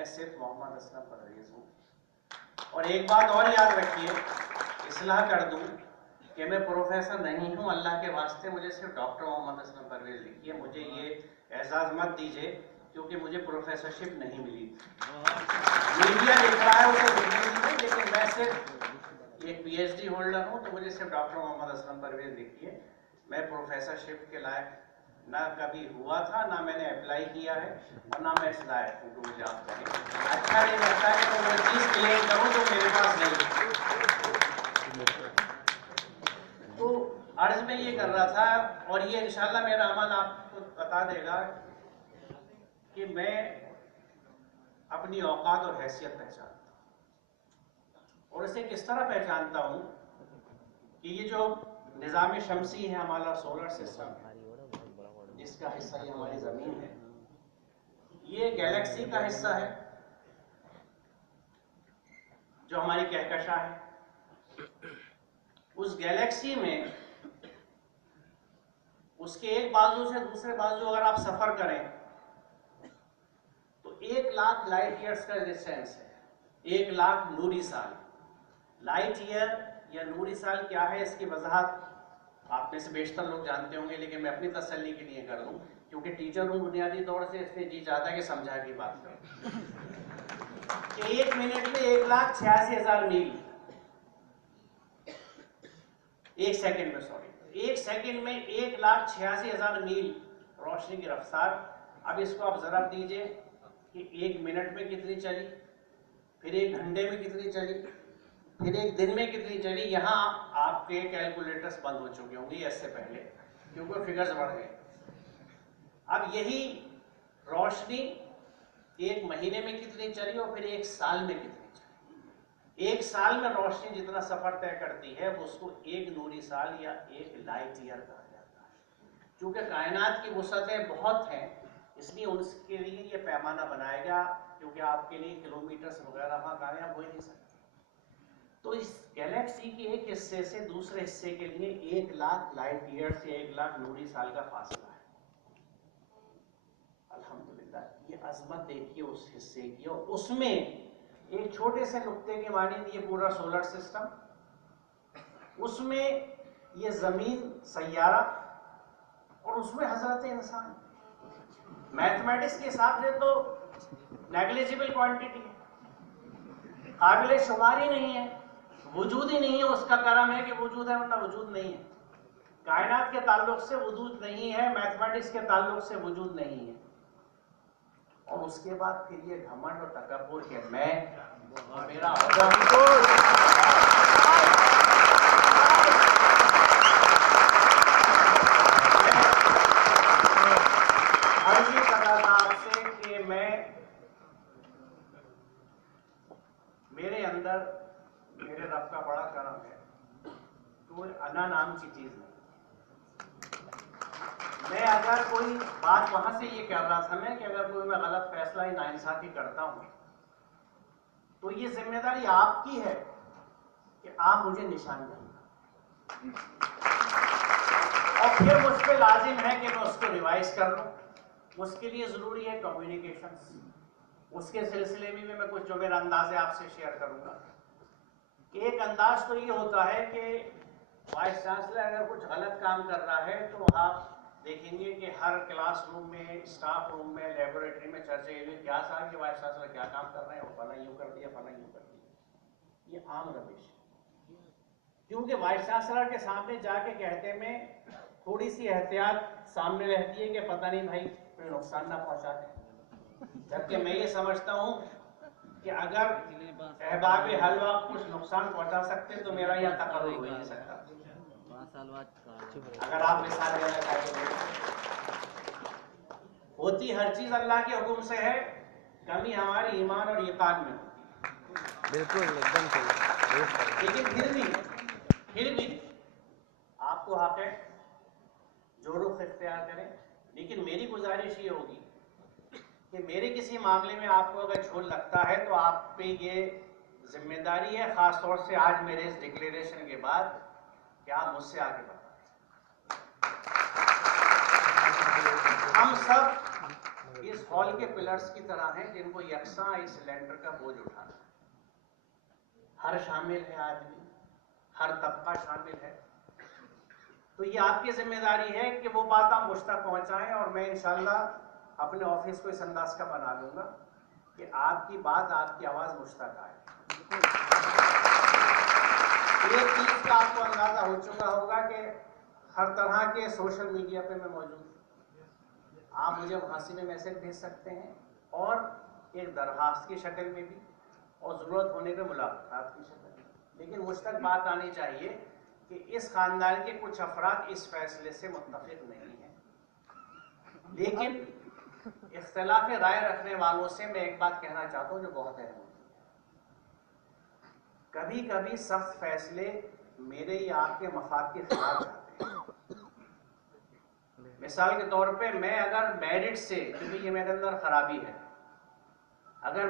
मैं सिर्फ मोहम्मद असलम परवेज हूँ। और एक बात और याद रखिए, इस्लाह कर दूँ कि मैं प्रोफेसर नहीं हूँ। अल्लाह के वास्ते मुझे सिर्फ डॉक्टर मोहम्मद असलम परवेज लिखिए, मुझे ये एजाज़ मत दीजिए क्योंकि मुझे प्रोफेसरशिप नहीं मिली। मीडिया लिख रहा है उसे लिखने दीजिए, लेकिन मैं सिर्फ एक PhD होल्डर हूँ, तो मुझे सिर्फ डॉक्टर मोहम्मद असलम परवेज लिखिए। मैं प्रोफेसरशिप के लायक ना कभी हुआ था, ना मैंने अप्लाई किया है, और ना मैं इस लायक हूँ कि मुझे आप कहें। अच्छा नहीं लगता कि मैं वो चीज़ क्लेम करूँ जो मेरे पास नहीं है। तो अर्ज में ये कर रहा था, और ये इंशाल्लाह मेरा अमल आपको बता देगा कि मैं अपनी औकात और हैसियत पहचानता हूँ। और इसे किस तरह पहचानता हूँ कि ये जो निज़ाम शमसी है, हमारा सोलर सिस्टम है, जिसका हिस्सा ये हमारी ज़मीन है, ये गैलेक्सी का हिस्सा है जो हमारी कहकशा है। उस गैलेक्सी में उसके एक बाजू से दूसरे बाजू अगर आप सफर करें तो 1 लाख लाइट ईयर्स का डिस्टेंस है, 1 लाख नूरी साल। लाइट ईयर या नूरी साल क्या है, इसकी वजाहत आप में से बेशतर लोग जानते होंगे, लेकिन मैं अपनी तसल्ली के लिए कर दूं क्योंकि टीचर हूं बुनियादी तौर से, इसलिए जी चाहता है कि समझा की बात करें कि 1 मिनट में 1,86,000 मील, 1 सेकंड में, सॉरी 1 सेकंड में 1,86,000 मील रोशनी की रफ्तार। अब इसको आप जरा दीजिए कि 1 मिनट में कितनी चली, फिर 1 घंटे में कितनी चली, फिर 1 दिन में कितनी चली। यहाँ आपके कैलकुलेटर्स बंद हो चुके होंगे इससे पहले, क्योंकि फिगर्स बढ़ गए। अब यही रोशनी 1 महीने में कितनी चली और फिर 1 साल में कितनी चली। 1 साल में रोशनी जितना सफर तय करती है उसको 1 नूरी साल या 1 लाइट ईयर कहा जाता है। क्योंकि कायनात की वसअतें बहुत हैं, इसलिए उसके लिए ये पैमाना बनाया गया, क्योंकि आपके लिए किलोमीटर्स वगैरह वहाँ कामयाब हो ही नहीं सकते। तो इस गैलेक्सी के एक हिस्से से दूसरे हिस्से के लिए 1 लाख लाइट ईयर से 1 लाख नूरी साल का फासला है। अल्हम्दुलिल्लाह, ये अजमत देखिए उस हिस्से की, और उसमें एक छोटे से नुक्ते के मानिंद ये पूरा सोलर सिस्टम, उसमें ये जमीन सैयारा, और उसमें हजरत इंसान। मैथमेटिक्स के हिसाब से तो नेग्लिजिबल क्वांटिटी है, काबिल शुमार ही नहीं है, वजूद ही नहीं है। उसका करम है कि वजूद है, वरना वजूद नहीं है। कायनात के ताल्लुक से वजूद नहीं है, मैथमेटिक्स के ताल्लुक से वजूद नहीं है। और उसके बाद फिर ये घमंड और तकब्बुर के मैं और मेरा अर्ज ये कर रहा था आपसे कि मेरे अंदर मेरे रब का बड़ा करम है, कोई अना नाम की चीज नहीं। मैं अगर कोई बात वहां से ये कह रहा था मैं कि अगर कोई मैं गलत फैसला या नाइंसाफी करता हूं तो ये जिम्मेदारी आपकी है कि आप मुझे निशान दें, और फिर मुझ पर लाजिम है कि मैं उसको रिवाइज कर लूं। उसके लिए जरूरी है कम्युनिकेशन। उसके सिलसिले में भी मैं कुछ जो मेरा अंदाज है आपसे शेयर करूंगा। एक अंदाज तो ये होता है कि वाइस चांसलर अगर कुछ गलत काम कर रहा है तो आप देखेंगे कि हर क्लासरूम में, स्टाफ रूम में, लेबोरेटरी में चर्चा ये क्या साहब कि वाइस चांसलर क्या काम कर रहे हैं, वो फला यूं कर दिया, फला यूं कर दिया। ये आम रविश है, क्योंकि वाइस चांसलर के सामने जाके कहते में थोड़ी सी एहतियात सामने रहती है कि पता नहीं भाई कोई नुकसान ना पहुंचा दे। जबकि मैं ये समझता हूं कि अगर अहबाब हलवा कुछ नुकसान पहुंचा सकते तो मेरा यह तकर्रुर हो ही नहीं सकता। अगर आप मिसाल देना चाहेंगे, होती हर चीज अल्लाह के हुक्म से है, कमी हमारी ईमान और यकीन में होती। बिल्कुल एकदम सही। लेकिन फिर भी आपको हक है जो रुख इख्तियार करें। लेकिन मेरी गुजारिश ये होगी कि मेरे किसी मामले में आपको अगर झोल लगता है तो आप पे ये जिम्मेदारी है, खास तौर से आज मेरे इस डिक्लेरेशन के बाद, कि आप मुझसे आगे बढ़ें। हम सब इस हॉल के पिलर्स की तरह हैं जिनको यकसा इस सिलेंडर का बोझ उठाना है। हर शामिल है आदमी, हर तबका शामिल है। तो ये आपकी जिम्मेदारी है कि वो बात आप मुझ तक पहुंचाएं, और मैं इंशाल्लाह अपने ऑफिस को इस अंदाज का बना लूंगा कि आपकी बात, आपकी आवाज मुझ तक आए। एक चीज का आपको अंदाजा हो चुका होगा कि हर तरह के सोशल मीडिया पे मैं मौजूद हूँ। आप मुझे वहां से भी मैसेज भेज सकते हैं, और एक दरखास्त की शक्ल में भी, और जरूरत होने पे मुलाकात की शक्ल में। लेकिन मुझ तक बात आनी चाहिए कि इस खानदान के कुछ अफराद इस फैसले से मुत्तफिक नहीं हैं, लेकिन इख्तिलाफ राय रखने वालों से मैं एक बात कहना चाहता हूं जो बहुत अहम होती है। कभी कभी सख्त फैसले मेरे या आपके मफाद के खिलाफ जाते हैं। मिसाल के तौर पे मैं अगर मेरिट से, क्योंकि ये मेरे अंदर खराबी है, अगर